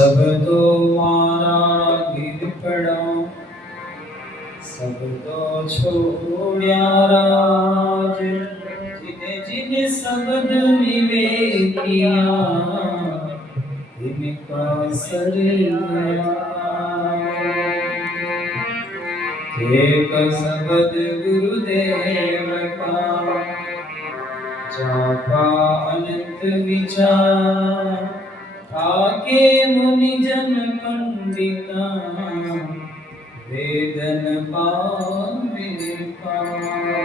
शब्दो मारा गिर पड़ा, शब्दो छोड़्या राज, जिने जिने शब्द विवेकिया, इनका सरिया। एक शब्द गुरुदेव का, जापा अनंत विचार, आके मुनिजन पंडिता, वेदन पावे पार।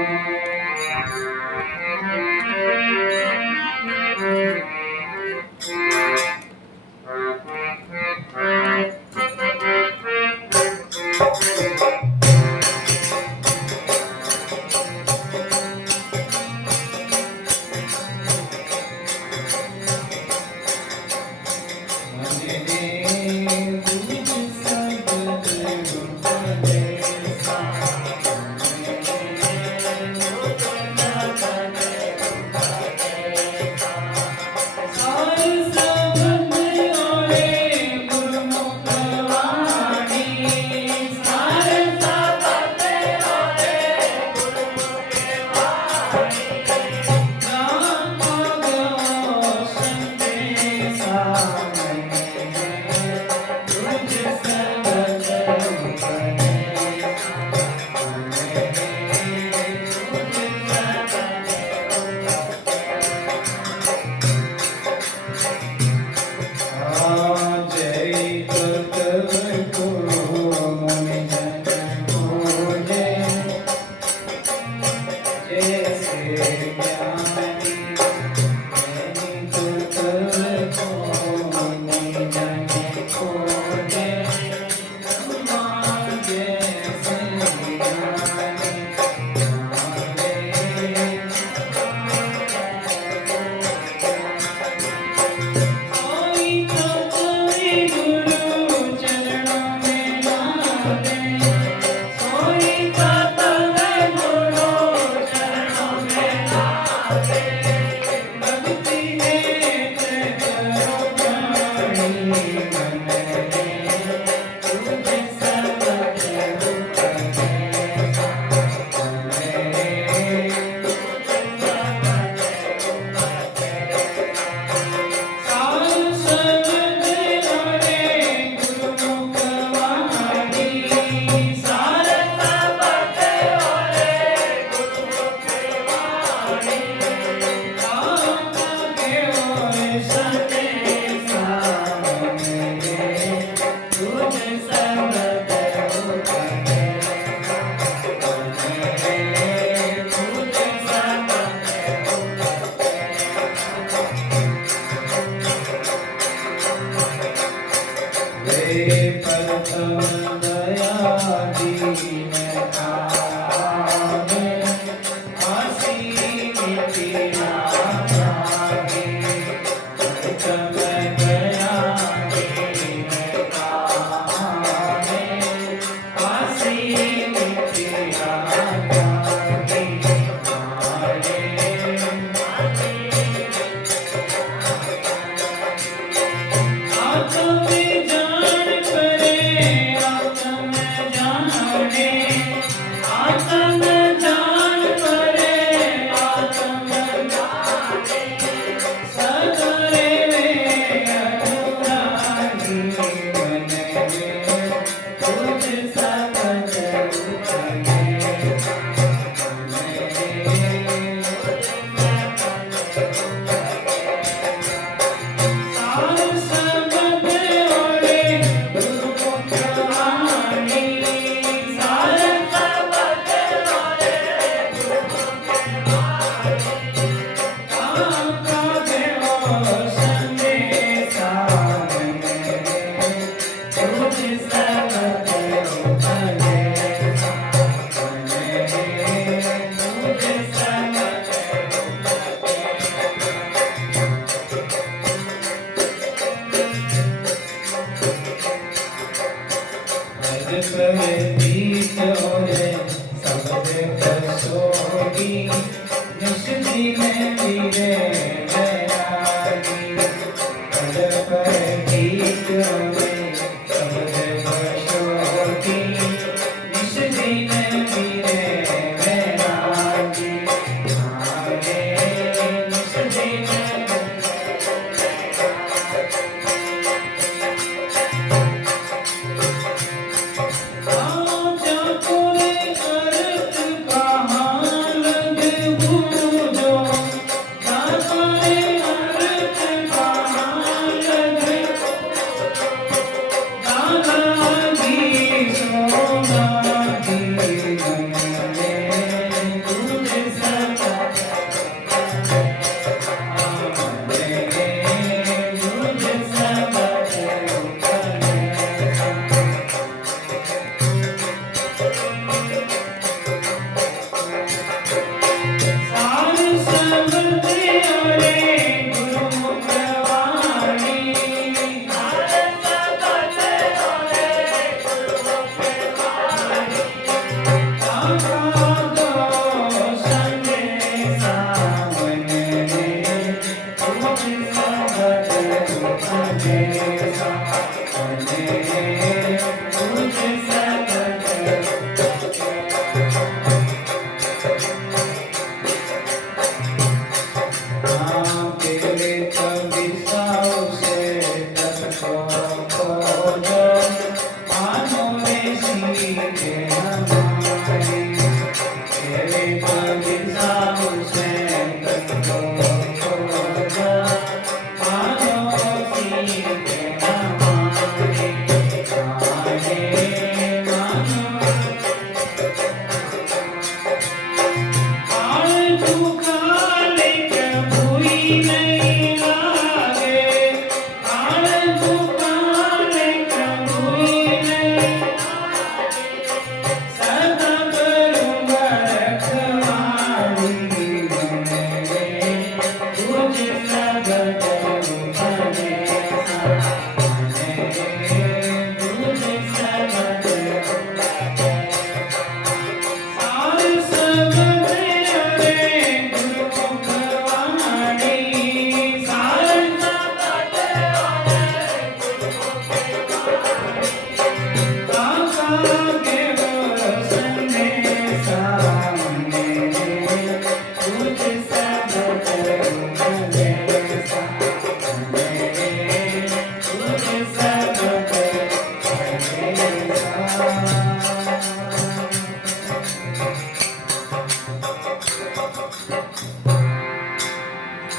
Yeah.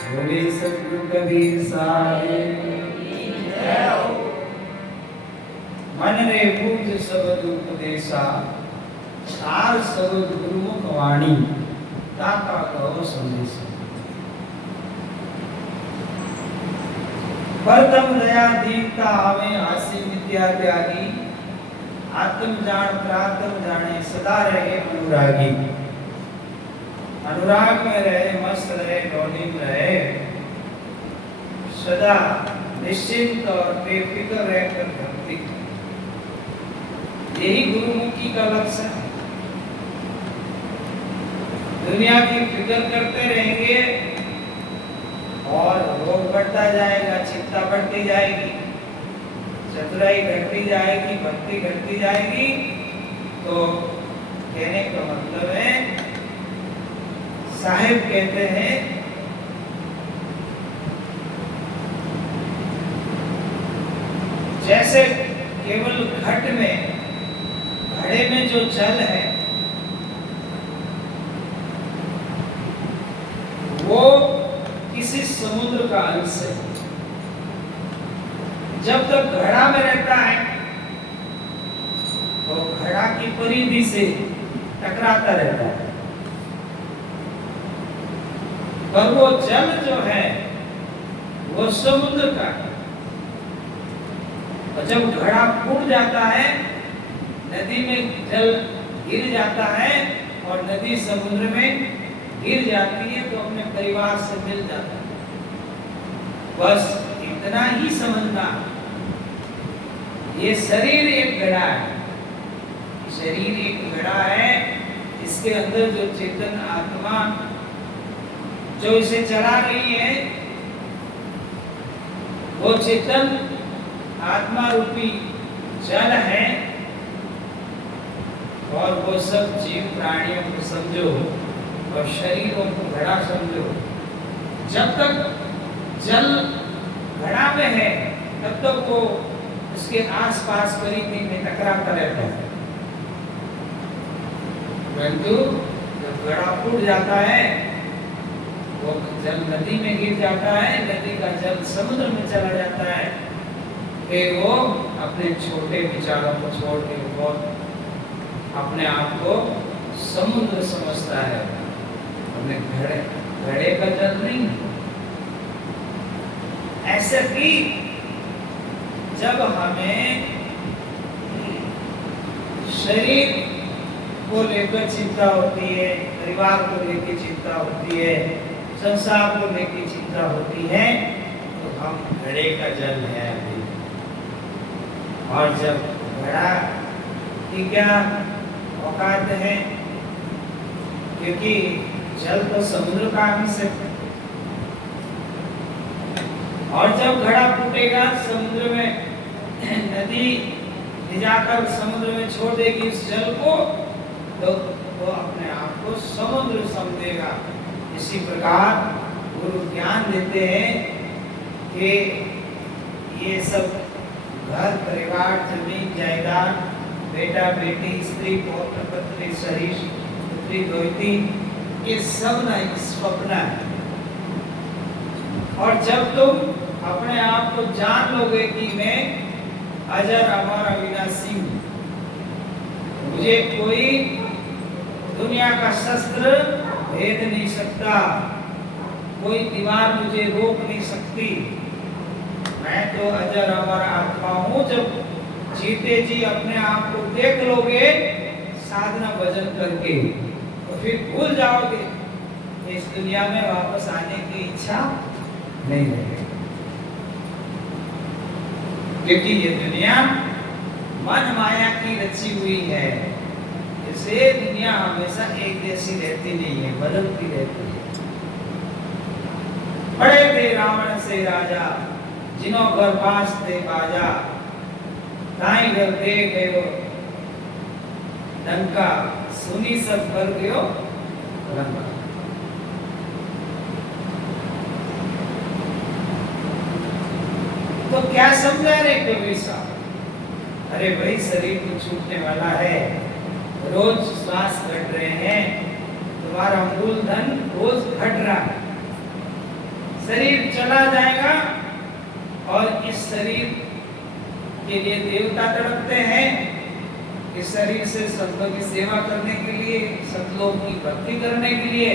बोले सतगुरु कबीर साहेब मन रे पूज शब्द उपदेशा सार शब्द गुरुमुख वाणी ताका कहो संदेश प्रथम दया दीनता आवे हास्य विद्या त्यागी आत्म जान प्रातम जाने सदा रहे अनुरागी अनुराग में रहे मस्त रहे डोली में रहे सदा निश्चिंत और बेफिक्र रहकर भक्ति यही गुरुमुखी का लक्ष्य है। दुनिया की फिक्र करते रहेंगे और रोग बढ़ता जाएगा, चिंता बढ़ती जाएगी, चतुराई घटती जाएगी, भक्ति घटती जाएगी। तो कहने का मतलब है साहिब कहते हैं जैसे केवल घट में घड़े में जो जल है वो किसी समुद्र का अंश है। जब तक घड़ा में रहता है तो घड़ा की परिधि से टकराता रहता है, पर वो जल जो है वो समुद्र का है। और जब घड़ा फूट जाता है, नदी में जल गिर जाता है और नदी समुद्र में गिर जाती है तो अपने परिवार से मिल जाता है। बस इतना ही समझना, ये शरीर एक घड़ा है, शरीर एक घड़ा है, इसके अंदर जो चेतन आत्मा जो इसे चला रही है वो चेतन आत्मा रूपी जल है। और वो सब जीव प्राणियों को समझो और शरीरों को घड़ा समझो। जब तक जल घड़ा में है तब तक वो उसके आसपास परिधि में टकराता रहता है, परंतु जब घड़ा फूट जाता है वो जल नदी में गिर जाता है, नदी का जल समुद्र में चला जाता है, फिर वो अपने छोटे विचारों को छोड़ के वो अपने आप को समुद्र समझता है, अपने घड़े का जल नहीं। ऐसे कि जब हमें शरीर को लेकर चिंता होती है, परिवार को लेकर चिंता होती है, संसार को लेकर चिंता होती है, तो हम घड़े का जल है अभी। और जब घड़ा की क्या औकात है, क्योंकि जल तो समुद्र का अंश है, और जब घड़ा फूटेगा समुद्र में, नदी ले जाकर समुद्र में छोड़ देगी उस जल को, तो वो अपने आप को समुद्र समझेगा। इसी प्रकार गुरु ज्ञान देते हैं कि ये सब घर परिवार, जमीन जायदाद, बेटा बेटी, स्त्री पौत्र पत्नी सरीश पुत्री द्वैती, ये सब ना एक स्वप्न है। और जब तुम अपने आप को जान लोगे कि मैं अजर अमर अविनाशी हूं, मुझे कोई दुनिया का शस्त्र भेद नहीं सकता, कोई दीवार मुझे रोक नहीं सकती, मैं तो अजर अमर आत्मा हूं। जब जीते जी अपने आप को देख लोगे साधना भजन करके, तो फिर भूल जाओगे, इस दुनिया में वापस आने की इच्छा नहीं रहेगी। क्योंकि ये दुनिया मन माया की रची हुई है, इससे दुनिया हमेशा एक जैसी रहती नहीं है, बदलती रहती है। बड़े थे रावण से राजा, जिनो घर पास थे बाजा, ताई घर दे गयो डंका, सुनी सब कर गयो रंगा। तो क्या समझा रहे कबीर साहब? अरे भाई, शरीर तो छूटने वाला है, रोज श्वास घट रहे हैं, तुम्हारा मूलधन रोज घट रहा है, शरीर चला जाएगा और इस शरीर के लिए देवता तड़पते हैं, इस शरीर से संतों की सेवा करने के लिए, संतों की भक्ति करने के लिए,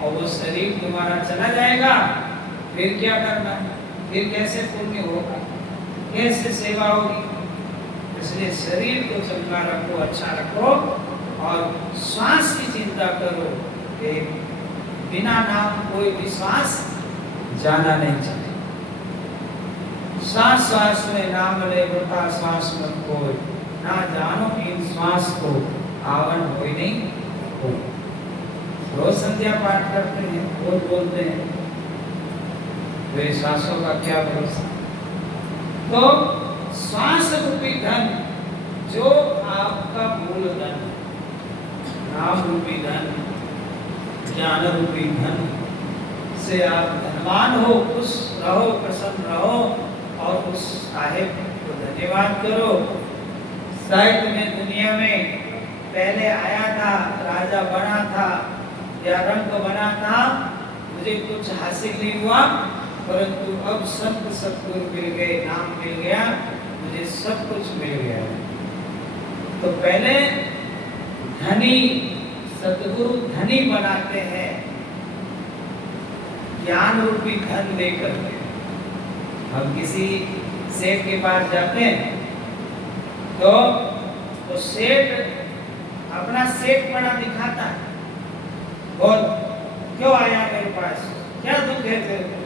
और वो शरीर तुम्हारा चला जाएगा, फिर क्या करना? फिर कैसे पुण्य होगा, कैसे सेवा होगी? इसलिए शरीर को चंगा रखो, अच्छा रखो, और श्वास की चिंता करो कि बिना नाम कोई भी श्वास जाना नहीं चाहिए। श्वास श्वास में नाम ले बता श्वास मत कोई, ना जानो इन श्वास को आवन कोई नहीं हो। रोज संध्या पाठ करते हैं, रोज बोलते हैं, वे श्वासों का क्या भरोसा। तो श्वास रूपी धन जो आपका मूल धन, नाम रूपी धन, ज्ञान रूपी धन से आप धनवान हो, खुश रहो, प्रसन्न रहो, और उस साहिब को धन्यवाद करो। साहित्य में दुनिया में पहले आया था, राजा बना था या रंग बना था, मुझे कुछ हासिल नहीं हुआ, परंतु अब संत सतगुरु मिल गए, नाम मिल गया, मुझे सब कुछ मिल गया। तो पहले धनी, सतगुरु धनी बनाते हैं ज्ञान रूपी धन देकर के। हम किसी सेठ के पास जाते हैं तो सेठ अपना सेठपना दिखाता है, बोल क्यों आया मेरे पास, क्या दुख है तेरे को?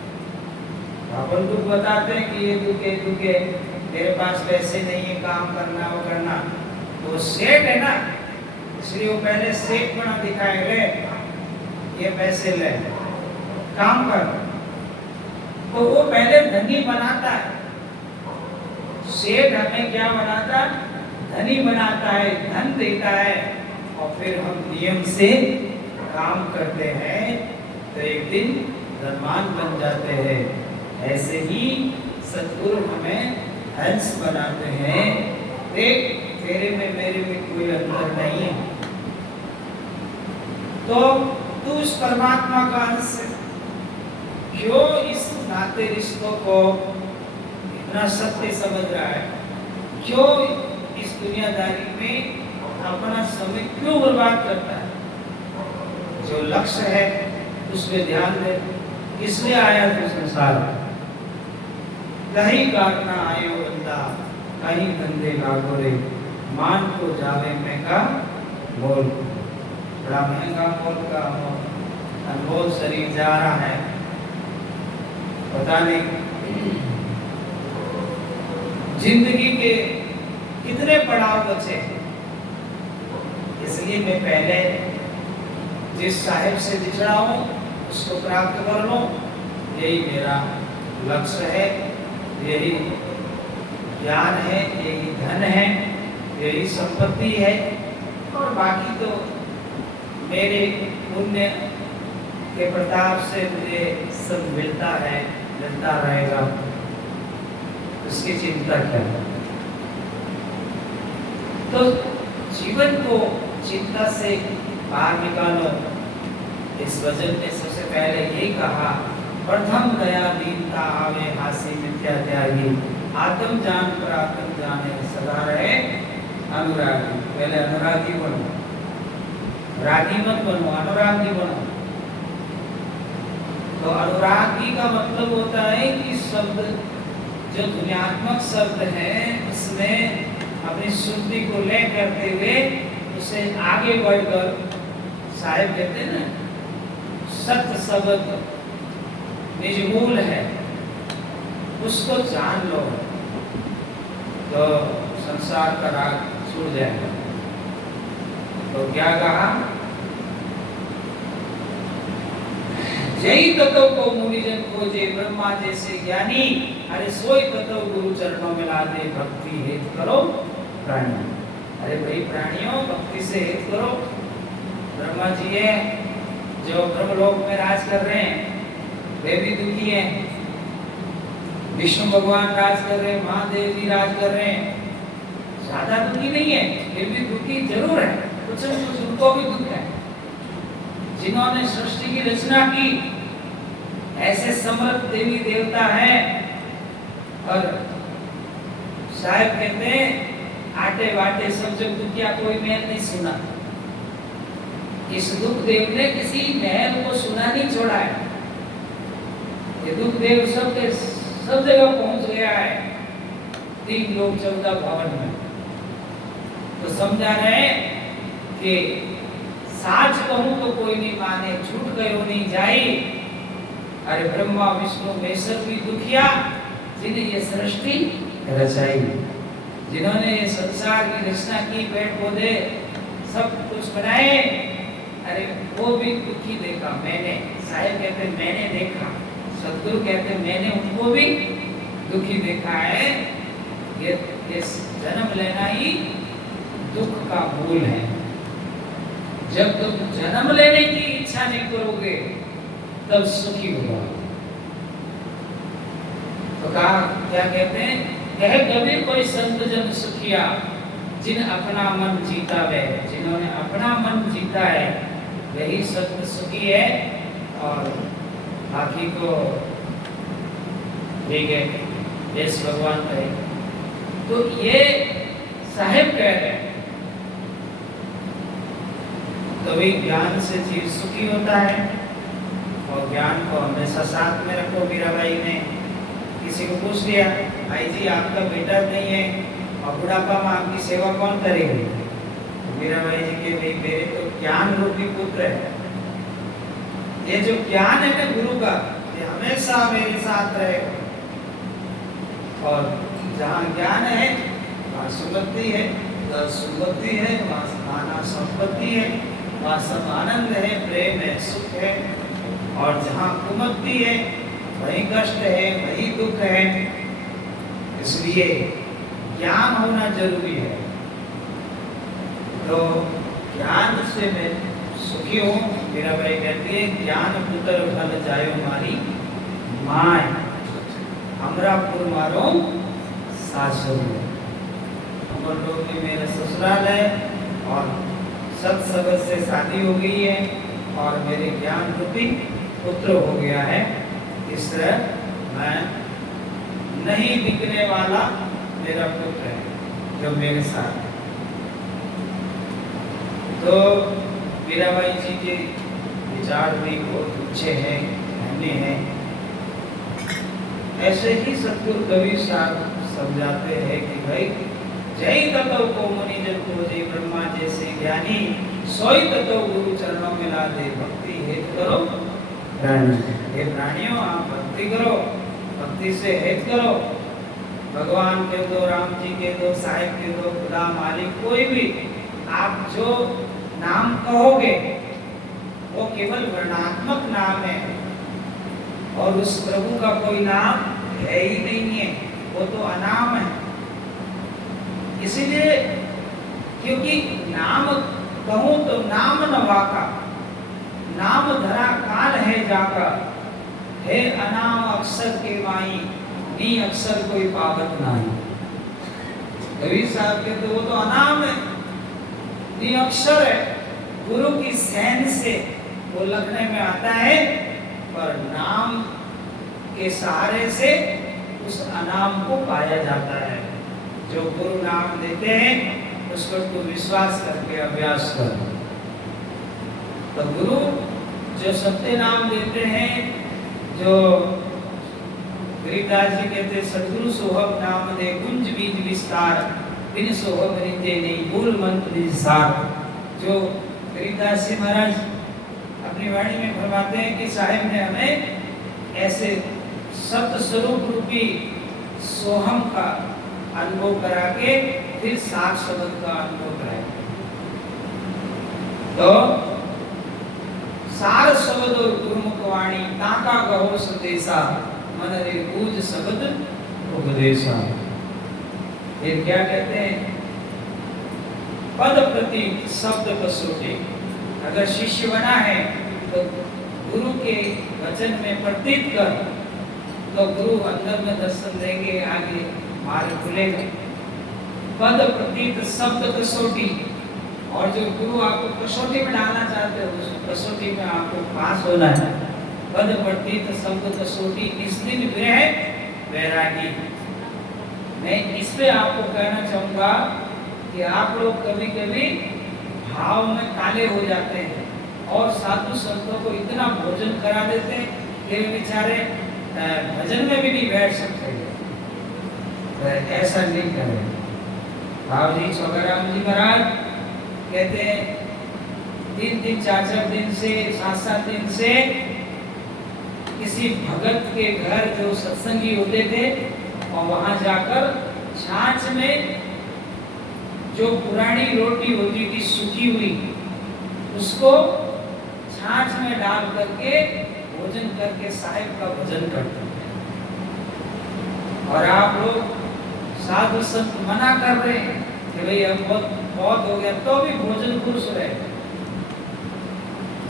अपन दुख बताते हैं कि ये दुख है, दुख है, मेरे पास पैसे नहीं है, काम करना वो करना। तो सेठ है ना, इसलिए वो पहले सेठपना दिखाएंगे, ये पैसे ले, काम कर। तो वो पहले धनी बनाता है। सेठ हमें क्या बनाता? धनी बनाता है, धन देता है, और फिर हम नियम से काम करते हैं तो एक दिन धनवान बन जाते हैं। ऐसे ही सतगुरु हमें हंस बनाते हैं। देख, तेरे में मेरे में कोई अंतर नहीं है, तो तू उस परमात्मा का अंश है। क्यों इस नाते रिश्तों को इतना सत्य समझ रहा है? क्यों इस दुनियादारी में अपना समय क्यों बर्बाद करता है? जो लक्ष्य है उसमें ध्यान दे। इसलिए आया तो संसार में, कहीं काटना आयो बंदा, कहीं धंधे लागो रे, मान को जावे महंगा मोल। बड़ा महंगा मोल का अनमोल शरीर जा रहा है, पता नहीं जिंदगी के कितने पड़ाव बचे। इसलिए मैं पहले जिस साहिब से बिछड़ा हूं उसको प्राप्त कर लो, यही मेरा लक्ष्य है, यही ज्ञान है, यही धन है, यही संपत्ति है, और बाकी तो मेरे पुण्य के प्रताप से मुझे सब मिलता है, मिलता रहेगा, उसकी चिंता क्या है। तो जीवन को चिंता से बाहर निकालो। इस वचन ने सबसे पहले यही कहा, प्रथम दया दीनता आवे हास्य मिथ्या त्यागी, आत्म जान पर आत्म जाने सदा रहे अनुरागी। पहले अनुरागी बनो, रागी मत बनो, अनुरागी बनो। तो अनुरागी का मतलब होता है कि शब्द जो ध्वन्यात्मक शब्द है उसमें अपनी शुद्धि को ले करते हुए उसे आगे बढ़कर, साहिब कहते हैं ना, सत्य शब्द निजमूल है उसको जान लो तो संसार का राग छूट जाएगा। तो क्या कहा, जय तत्व को मुनिजन खोजे ब्रह्मा जैसे ज्ञानी, अरे सोई तत्व गुरु चरणों में ला दे भक्ति हेत करो प्राणी। अरे भाई प्राणियों, भक्ति से हेत करो। ब्रह्मा जी है जो ब्रह्मलोक में राज कर रहे हैं, वे भी दुखी हैं। विष्णु भगवान राज कर रहे हैं, महादेव भी राज कर रहे हैं, ज्यादा दुखी नहीं है, फिर भी दुखी जरूर है, कुछ न कुछ उनको भी दुख है। जिन्होंने सृष्टि की रचना की, ऐसे समर्थ देवी देवता है। और साहब कहते हैं आटे वाटे सब जग दुखिया कोई महल नहीं सुना। इस दुख देव ने किसी महल को सुना नहीं छोड़ा है। ये दुख देव सब जगह पहुंच गया है, 3 लोक 14 भवन में। तो समझा रहे कि साच कहूं तो कोई नहीं माने, झूठ कहो नहीं जाई। अरे ब्रह्मा विष्णु महेश्वर भी दुखिया, जिन्हें ये सृष्टि रचाई, जिन्होंने ये संसार की रचना की, पेड़ पौधे सब कुछ बनाए, अरे वो भी दुखी देखा मैंने। साहिब कहते मैंने देखा, सदगुरु कहते मैंने उनको भी दुखी देखा है। ये जन्म लेना ही दुख का मूल है। जब तुम जन्म लेने की इच्छा नहीं करोगे तब सुखी होगा। तो कहा, क्या कहते हैं, कह कबीर कोई संत जन सुखिया, जिन अपना मन जीता वे। जिन्होंने अपना मन जीता है वही संत सुखी है, और बाकी को ठीक है, देश भगवान कहे। तो ये साहिब कह रहे हैं, कभी ज्ञान से जीव सुखी होता है, और ज्ञान को हमेशा साथ में रखो। मीराबाई ने किसी को पूछ लिया, भाई जी आपका बेटा नहीं है और बुढ़ापा में आपकी सेवा कौन करेगी? तो मीराबाई जी के भाई मेरे तो ज्ञान रूपी पुत्र है। ये जो ज्ञान है ना गुरु का, ये हमेशा मेरे साथ रहेगा। और जहाँ ज्ञान है वहाँ सुगति है, जहाँ सुगति है वहाँ स्थाना संपत्ति है, वहाँ सब आनंद है, प्रेम है, सुख है। और जहाँ कुमति है वही कष्ट है, वही दुख है। इसलिए ज्ञान होना जरूरी है। तो ज्ञान से मैं सुखी हूँ। मीराबाई कहती है, ज्ञान पुत्र फल जायो मारी माय, अमरापुर मारो सासुर। अमरलोक में मेरा ससुराल है और सत्संग से शादी हो गई है और मेरे ज्ञान रूपी पुत्र हो गया है। इस तरह मैं नहीं बिकने वाला मेरा पुत्र है जो मेरे साथ है। तो मीराबाई जी के विचार भी बहुत अच्छे हैं, धन्य हैं। ऐसे ही सतगुरु कबीर साहब समझाते हैं कि भाई, जय तत्व को मुनिजन खोजे ब्रह्मा जैसे ज्ञानी, सोई तत्व गुरु चरणों में ला दे भक्ति हेत करो प्राणी। हे प्राणियों, आप भक्ति करो, भक्ति से हेत करो। भगवान के दो, राम जी के दो, साहिब के दो, खुदा मालिक कोई भी आप जो नाम कहोगे वो केवल वर्णात्मक नाम है, और उस प्रभु का कोई नाम है ही नहीं है, वो तो अनाम है। इसीलिए क्योंकि नाम कहूं तो नाम नवाका, नाम धरा काल है जाका, है अनाम अक्षर के माई, नी अक्षर कोई पावत नहीं। कबीर साहब कहते वो तो अनाम है, निरक्षर है, गुरु की सेन से वो लगने में आता है, पर नाम के सहारे से उस अनाम को पाया जाता है। जो गुरु नाम देते हैं उसको तू विश्वास करके अभ्यास कर। तो गुरु जो सत्य नाम देते हैं, जो गरीबदास जी कहते सदगुरु सोहब नाम दे कुंज बीज विस्तार, बिन सोहब रिंजे नहीं मूल मंत्र निसार। जो गरीबदास जी महाराज अपनी वाणी में फरमाते हैं कि साहिब ने हमें ऐसे सत्य स्वरूप रूपी सोहम का अनुभव करा के फिर सात शब्द का अनुभव कराया। तो सार शब्द और गुरुमुख वाणी ताका कहो संदेशा, मन रे पूज शब्द उपदेशा। ये क्या कहते हैं? पद प्रति शब्द कसौटी। अगर शिष्य बना है तो गुरु के वचन में प्रतीत कर, तो गुरु अंदर में दर्शन देंगे, आगे मार्ग खुलेगा। पद प्रतीत शब्द कसौटी, और जो गुरु आपको कसौटी में डालना चाहते हो उस कसौटी में आपको पास होना है। पद प्रतीत शब्द कसौटी, इस दिन विरह वैरागी। मैं इस पे आपको कहना चाहूंगा कि आप लोग कभी कभी भाव में काले हो जाते हैं और साधु संतों को इतना भोजन करा देते हैं कि वे बेचारे भजन में भी नहीं बैठ सकते। ऐसा नहीं करें। भाव जी छोगाराम जी महाराज कहते हैं 3 दिन 4 दिन से 7 दिन से किसी भगत के घर जो सत्संगी होते थे और वहां जाकर छाछ में जो पुरानी रोटी होती थी सूखी हुई, उसको छाछ में डाल करके भोजन करके साहिब का भजन करते हैं। और आप लोग साधु संत मना कर रहे हैं कि भाई अब बहुत हो गया, तो भी भोजन पुरुष रहे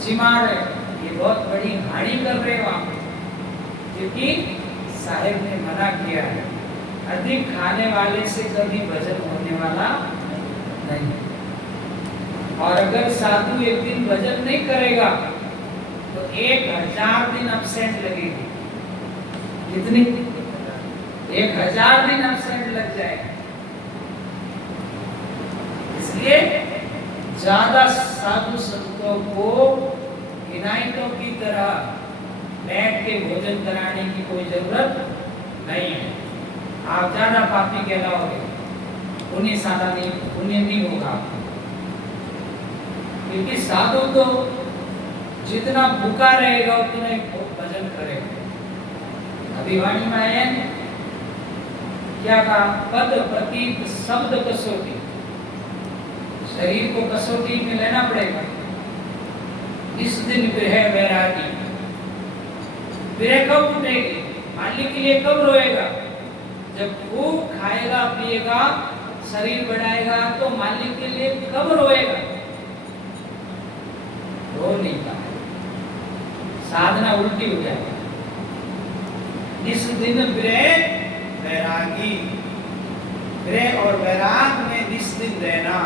जिमा रहे, ये बहुत बड़ी हानि कर रहे हो आप, क्योंकि साहिब ने मना किया है। अधिक खाने वाले से कभी भजन होने वाला नहीं। और अगर साधु एक दिन भजन नहीं करेगा तो 1000 दिन अब्सेंट लगेगी। कितनी? 1000 दिन अब्सेंट लग जाएगा। इसलिए ज्यादा साधु संतों को इनायतों की तरह बैठ के भोजन कराने की कोई जरूरत नहीं है। आप ज्यादा पापी कहलाओगे, पुण्य नहीं होगा। क्योंकि साधु तो जितना भूखा रहेगा उतना ही भजन करेगा। अभी वाणी में आया क्या कहा? पद प्रतीत शब्द कसौटी। शरीर को कसौटी में लेना पड़ेगा। इस दिन विरह वैरागी। विरह कब उठेगी? मालिक के लिए कब रोएगा? जब खूब खाएगा पिएगा, शरीर बढ़ाएगा, तो मालिक के लिए कब रोएगा? रो नहीं पाए, साधना उल्टी हो जाएगी। इस दिन विरह वैरागी। विरह और वैराग में निस्दिन रहना।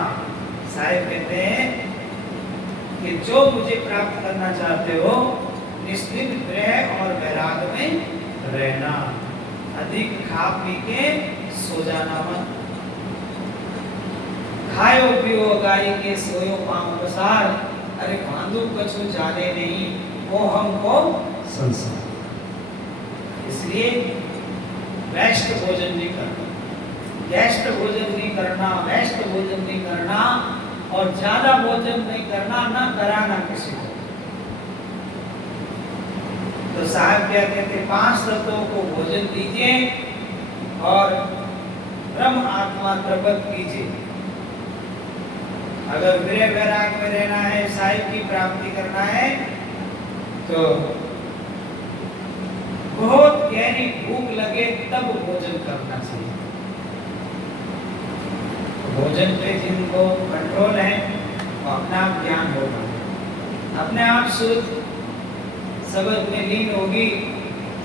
साहिब कहते हैं कि जो मुझे प्राप्त करना चाहते हो, निस्दिन विरह और वैराग में रहना। अधिक खा पी के सो जाना मत। खायो पियो गाय के सोयो पांव पसार, अरे बांधू कछु जाने नहीं वो हमको संसार। इसलिए वेस्ट भोजन नहीं करना, गेस्ट भोजन नहीं करना, वेस्ट भोजन नहीं करना, और ज्यादा भोजन नहीं करना, ना कराना किसी को। तो साहब क्या कहते हैं? 5 तत्वों को भोजन दीजिए और ब्रह्म आत्मा प्रबत कीजिए। अगर विरह वैराग में रहना है, साहिब की प्राप्ति करना है, तो बहुत गहरी भूख लगे तब भोजन करना चाहिए। भोजन पे जिनको कंट्रोल है वो अपना आप ध्यान होगा, अपने आप शुद्ध शब्द में लीन होगी,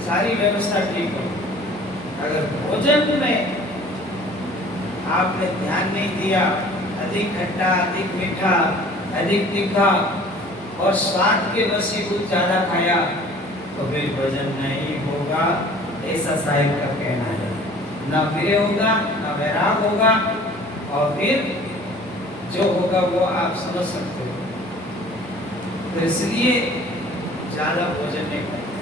सारी व्यवस्था ठीक होगी। अगर भोजन में आपने ध्यान नहीं दिया, अधिक खट्टा, अधिक मीठा, अधिक तीखा और स्वाद के वशीभूत ज्यादा खाया तो फिर भजन नहीं होगा, ऐसा साहिब का कहना है। ना विरय होगा, ना वैराग होगा, और फिर जो होगा वो आप समझ सकते हो। तो इसलिए ज्यादा भोजन नहीं करते,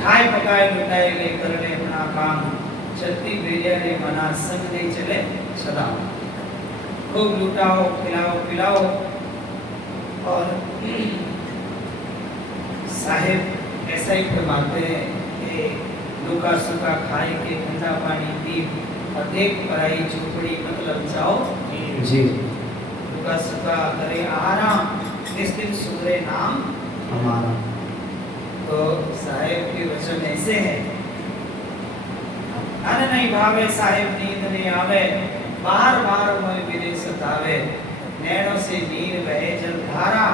खाए पकाए लुटाए ले करने अपना काम, चलती भेजा ने मना संग नहीं चले सदा। खूब लुटाओ, खिलाओ पिलाओ। और साहिब ऐसा ही फरमाते हैं कि लुका सुखा खाए के ठंडा पानी पी और देख पराई झोपड़ी मतलब जाओ जी। लुका सुखा करे आराम, इस दिन सुधरे नाम हमारा। तो साहिब के वचन ऐसे हैं, अन नहीं भावे साहिब नींद नहीं आवे, बार बार मोय विदे सतावे, नैनों से नीर बहे जल धारा,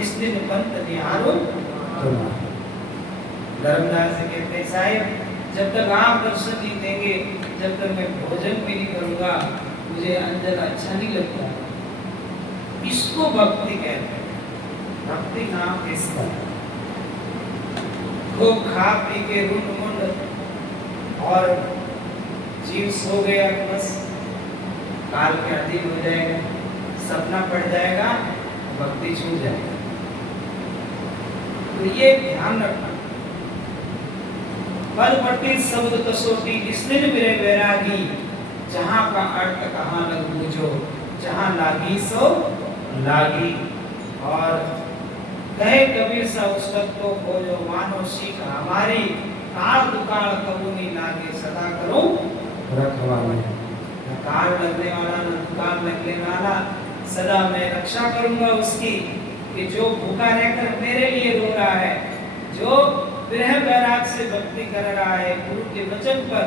इस दिन पंत निहारो तुम्हारा। धर्मदास जी कहते हैं साहिब जब तक आप दर्शन नहीं देंगे, जब तक मैं भोजन भी नहीं करूंगा, मुझे अंदर अच्छा नहीं लगता। इसको भक्ति कहते हैं, भक्ति नाम इसका। खूब खा पी के रुंड मुंड और जीव सो गया तो बस काल के अधीन हो जाएगा, सपना पड़ जाएगा, भक्ति छूट जाएगा। तो ये ध्यान रखना। पद पट्टी शब्द कसोटी, इस दिन मेरे वैरागी, जहां का अर्थ कहां लग बूझो, जहां लागी सो लागी। और कहे कबीर सा उस वक्त को खोजो, मानो सीख हमारी, काल दुकाल कबू नहीं लागे, सदा करो रखवाले। न काल लगने वाला न दुकाल लगने वाला, सदा मैं रक्षा करूंगा उसकी, कि जो भूखा रहकर मेरे लिए रो रहा है, जो विरह वैराग से भक्ति कर रहा है, गुरु के वचन पर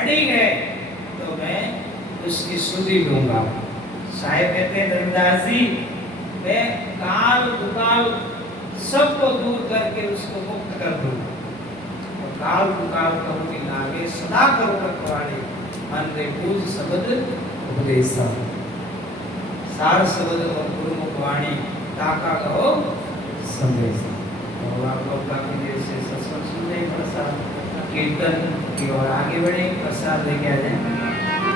अड़िग है, तो मैं उसकी सुधि लूंगा। साहिब कहते हैं धर्मदास जी, मैं काल दुकाल सबको दूर करके उसको मुक्त कर दूंगा। और काल दुकाल करूँ की लागे, सदा करो रखवाले, मन रे पूज शब्द उपदेशा। सार शब्द और गुरुमुख वाणी, ताका कहो संदेशा। और आप लोग काफी देर से सत्संग सुन रहे हैं, प्रसाद कीर्तन की ओर आगे बढ़े, प्रसाद लेके आ जाए।